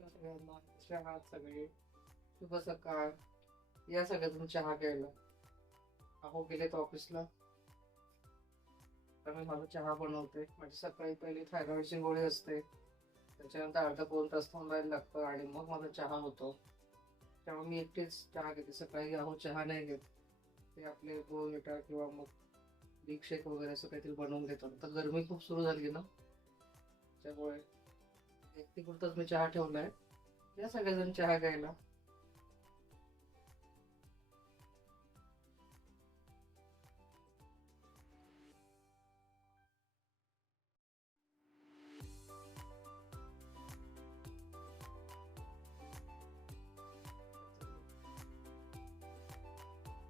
सगळ्यांना कसे आहात सगळे शुभ सकाळ. या सगळ्यातून चहा घ्यायला अहो गेलेत ऑफिसला. तर मी माझा चहा बनवते. माझी सकाळी पहिली थायरॉईडची गोळी असते. त्याच्यानंतर अर्धा दोन तास थांबायला लागतं आणि मग माझा चहा होतो. त्यामुळे मी एकटीच चहा घेते. सकाळी अहो चहा नाही घेत. ते आपले दोन किंवा मग बिग शेक वगैरे असं काहीतरी बनवून घेतो तर गरमी खूप सुरू झाली ना. त्यामुळे एकटीपुरतच मी चहा ठेवलाय या सगळेजण चहा घ्यायला.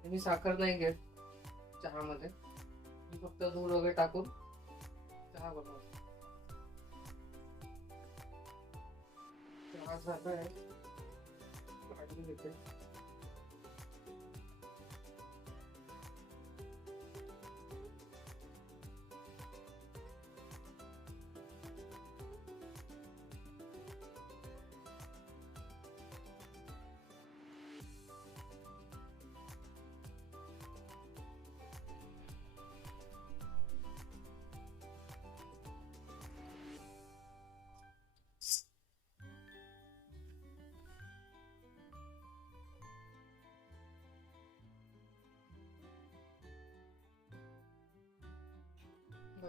मी साखर नाही घेत चहामध्ये. मी फक्त दूध वगैरे टाकून चहा बनवतो. चहा झालाय काढून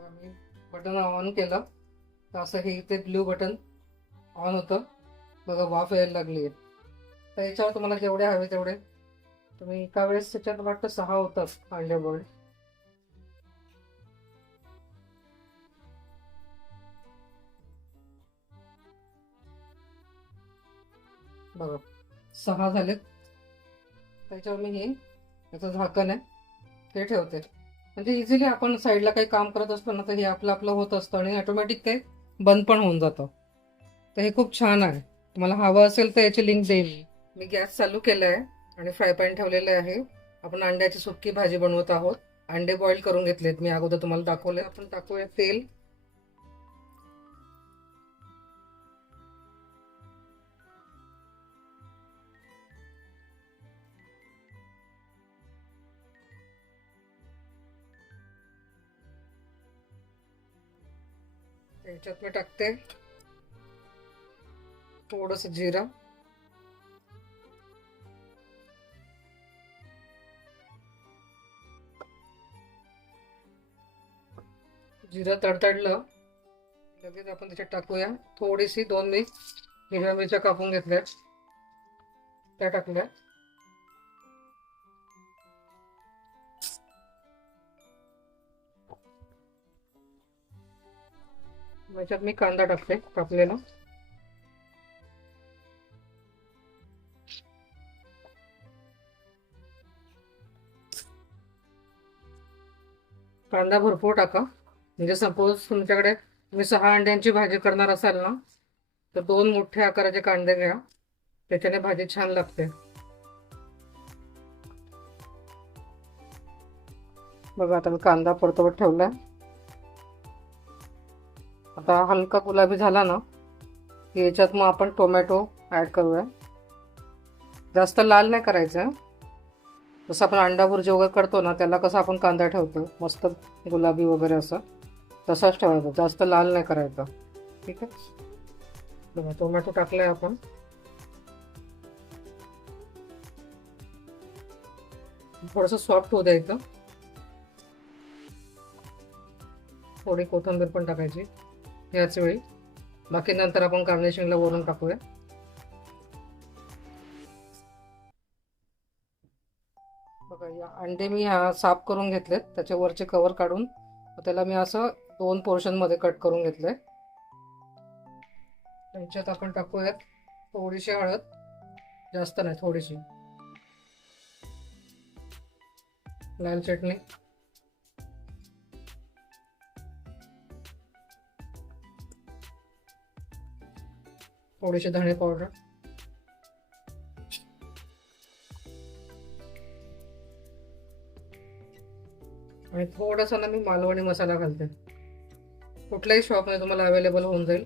तर आम्ही मी बटन ऑन केलं. तर असं हे इथे ब्ल्यू बटन ऑन होतं. बघा वाफ यायला लागली आहे तर याच्यावर तुम्हाला जेवढे हवे तेवढे. तुम्ही एका वेळेस त्याच्यात वाटतं सहा होतात अंडे बॉईल बघा सहा झालेत. त्याच्यावर मी हे याचं झाकण आहे ते ठेवते. म्हणजे इझिली आपण साईडला काही काम करत असतो ना तर हे आपलं आपलं होत असतं आणि ऑटोमॅटिक ते बंद पण होऊन जातं. तर हे खूप छान आहे. तुम्हाला हवं असेल तर याची लिंक देईल मी. गॅस चालू केला आहे आणि फ्राय पॅन ठेवलेलं आहे. आपण अंड्याची सुक्की भाजी बनवत आहोत. अंडे बॉईल करून घेतलेत. मी अगोदर तुम्हाला दाखवले. आपण टाकूया तेल. त्याच्यात मी टाकते थोडस जिरा। जिरा तडतडलं लगेच आपण त्याच्यात टाकूया। थोडीशी दोन मी हिरव्या मिरच्या कापून घेतल्या त्या टाकल्या याच्यात मी कांदा टाकते कापलेला. कांदा भरपूर टाका. म्हणजे सपोज तुमच्याकडे तुम्ही सहा अंड्यांची भाजी करणार असाल ना तर दोन मोठ्या आकाराचे कांदे घ्या. त्याच्याने भाजी छान लागते. बघा आता मी कांदा परतवत आहे आता हलका गुलाबी झाला ना की याच्यात मग आपण टोमॅटो ॲड करूया. जास्त लाल नाही करायचं. जसं आपण अंडा भुर्जी वगैरे करतो ना त्याला कसं आपण कांदा ठेवतो मस्त गुलाबी वगैरे असं. तसाच ठेवायचा जास्त लाल नाही करायचा. ठीक आहे? टोमॅटो टाकलाय आपण. थोडंसं सॉफ्ट होऊ द्यायचं. थोडी कोथिंबीर पण टाकायची. याच वेळी. बाकी नंतर आपण गार्निशिंगला वरून टाकूया. बघा या अंडे मी हा साफ करून घेतलेत. त्याचे वरचे कवर काढून त्याला मी असं दोन पोर्शनमध्ये कट करून घेतलंय. त्यांच्यात आपण टाकूयात थोडीशी हळद. जास्त नाही थोडीशी. लाल चटणी. थोडेसे धणे पावडर. आणि थोडासा ना मी मालवणी मसाला घालते. कुठल्याही शॉपमध्ये तुम्हाला अवेलेबल होऊन जाईल.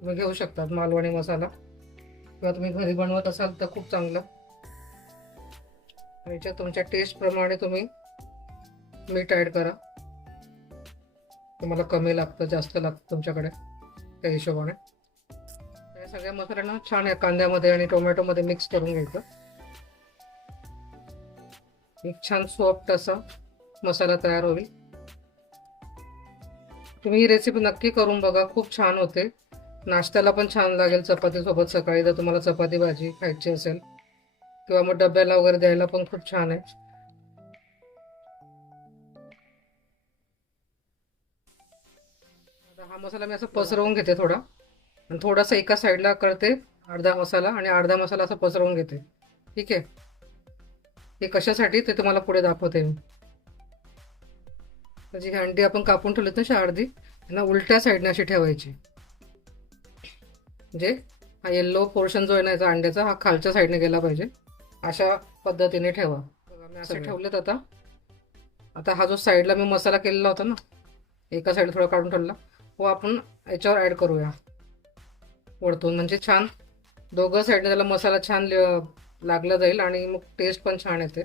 तुम्ही घेऊ शकतात मालवणी मसाला. किंवा तुम्ही घरी बनवत असाल तर खूप चांगलं. आणि याच्यात तुमच्या टेस्टप्रमाणे तुम्ही मीठ ॲड करा. तुम्हाला कमी लागतं जास्त लागतं तुमच्याकडे त्या हिशोबाने. सगळ्या मसाल्यांना छान कांद्यामध्ये आणि टोमॅटोमध्ये मिक्स करून घ्यायचं. एक छान सॉफ्ट असा मसाला तयार होईल. तुम्ही ही रेसिपी नक्की करून बघा खूप छान होते. नाश्त्याला पण छान लागेल चपातीसोबत सकाळी जर तुम्हाला चपाती भाजी खायची असेल किंवा मग डब्याला वगैरे द्यायला पण खूप छान आहे. हा मसाला मी असं पसरवून घेते थोडा. आणि थोडासा एका साईडला करते अर्धा मसाला आणि अर्धा मसाला असं पसरवून घेते. ठीक आहे? हे कशासाठी ते तुम्हाला पुढे दाखवते मी. जी अंडी आपण कापून ठेवलीत ना अर्धी त्यांना उलट्या साईडने अशी ठेवायची. म्हणजे हा येल्लो पोर्शन जो आहे ना याचा अंड्याचा हा खालच्या साईडने गेला पाहिजे. अशा पद्धतीने ठेवा. बघा मी असं ठेवलेत आता. आता हा जो साईडला मी मसाला केलेला होता ना एका साईड थोडा काढून ठेवला. तो आपण याच्यावर ऍड करूया. वरतून म्हणजे छान. दोघं साईडने त्याला मसाला छान ल- लागला जाईल आणि मग टेस्ट पण छान येते.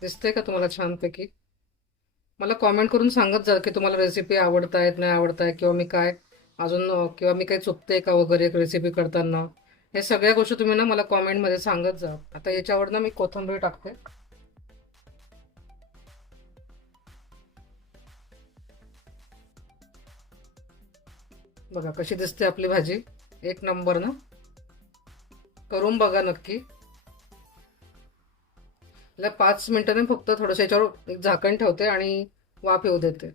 दिसते का तुम्हाला छानपैकी? मला कॉमेंट करून सांगत जा की तुम्हाला रेसिपी आवडतायत नाही आवडत आहे किंवा मी काय अजून किंवा मी काही चुकते का वगैरे रेसिपी करताना. हे सगळ्या गोष्टी तुम्ही ना मला कॉमेंटमध्ये सांगत जा. आता याच्यावर ना मी कोथिंबीर टाकते. बघा कशी दिसते आपली भाजी? एक नंबर ना? करून बघा नक्की. पाच मिनिटांनी फक्त थोडंसं याच्यावर एक झाकण ठेवते आणि वाफ येऊ देते.